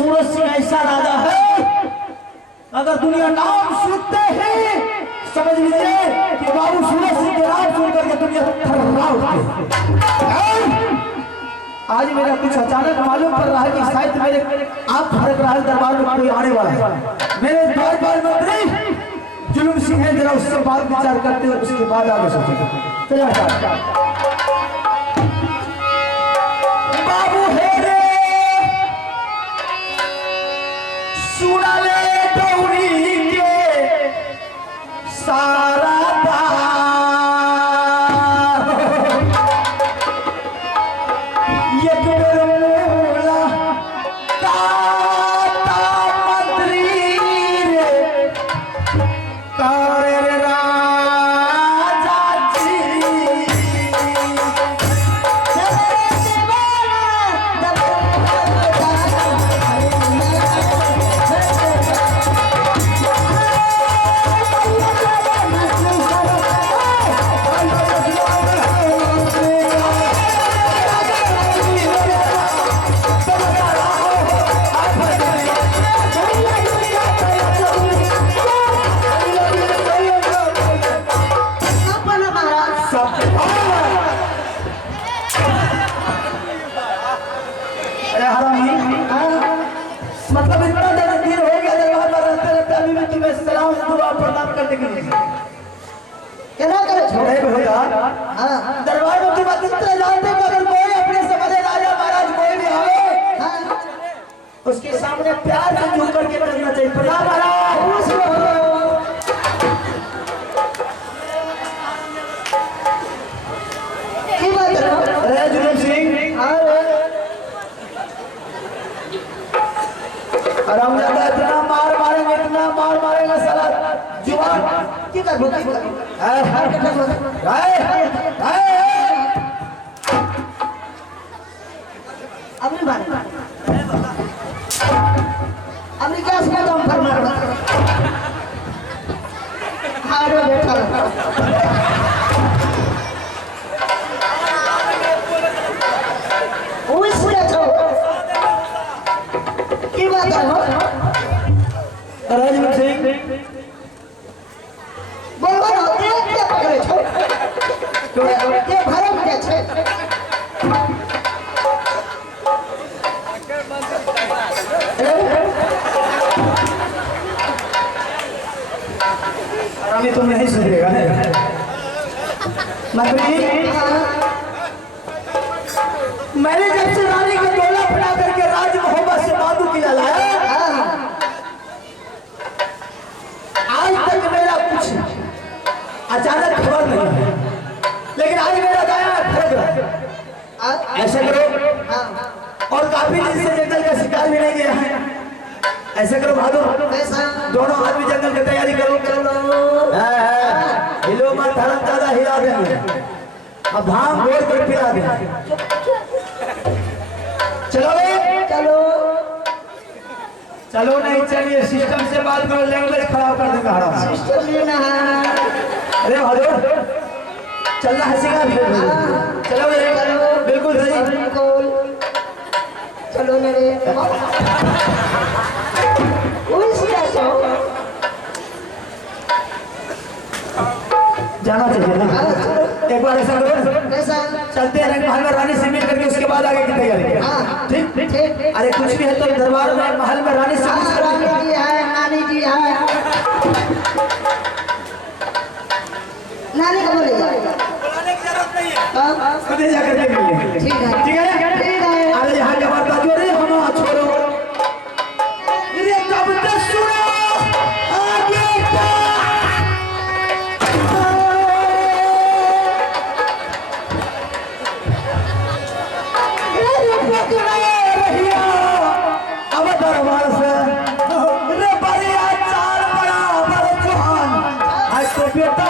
सूरज सिंह ऐसा राजा है, अगर दुनिया नाम सुनते ही समझ लीजिए कि बाबू सूरज सिंह के नाम सुन करके दुनिया थर्रा उठती। आज मेरा कुछ अचानक मालूम पड़ रहा है कि शायद मेरे आप फर्क रहा है दरबार में कोई आने वाला है। मेरे दरबार मंत्री जुलूम सिंह है, जरा उससे बात विचार करते हुए उसके बाद आगे सोचेंगे। बाबू है रे सुना ले दौड़ी के सारा मतलब इतना ज्यादा देर हो गया दरबार में रहते रहते अभी भी तुम्हें सलाम दुआ प्रणाम करने के लिए क्या करे छोड़े भैया। हाँ दरबार में तुम इतना जानते हो अगर कोई अपने से बड़े राजा महाराज कोई भी आवे उसके सामने प्यार से झुक करके करना चाहिए। प्रणाम महाराज। की बात है अरे जुलूम सिंह आराम ज्यादा इतना मार मारेंगे साला जुबान की कर बोलता अभी मार अभी क्या समझ हम पर मार हारो बैठा उससे तो की बात है राजवीर सिंह बोलबो होते क्या पकड़े छो के भरम के छे अभी तुम नहीं सुधरेगा मंत्री। मैंने जब से रानी का डोला बना करके राज मोहब्बत से बादू किला लाया आज तक मेरा कुछ अचानक खबर नहीं है, लेकिन आज मेरा गाया फर्क रहा। ऐसे करो और काफी दिन से जंगल का शिकार भी नहीं गया है, ऐसे करो बहादुर दोनों आदमी जंगल की तैयारी करो। हिलो मत धर्म ज्यादा हिला देंगे, अब भांग घोल कर पिला देंगे। चलो चलो चलो नहीं चलिए सिस्टम से बात करो, लैंग्वेज खराब कर देगा हमारा सिस्टम लेना है। अरे बहादुर चलना है सिखा चलो बिल्कुल सही बिल्कुल चलो मेरे जाना चाहिए ना। एक बार ऐसा करो चलते हैं महल में रानी से मिल करके उसके बाद आगे की तैयारी। ठीक अरे कुछ भी है तो दरबार में महल में रानी से रानी जी है नानी जी है नानी को बोले बुलाने की जरूरत नहीं है खुद ही जाकर के मिलिए। ठीक है अरे यहाँ के बात बात हो रही है हम छोड़ो ये कब तक सुनो आगे अब दरबार से रे बढ़िया चाल बड़ा बड़ चौहान आज तो बेटा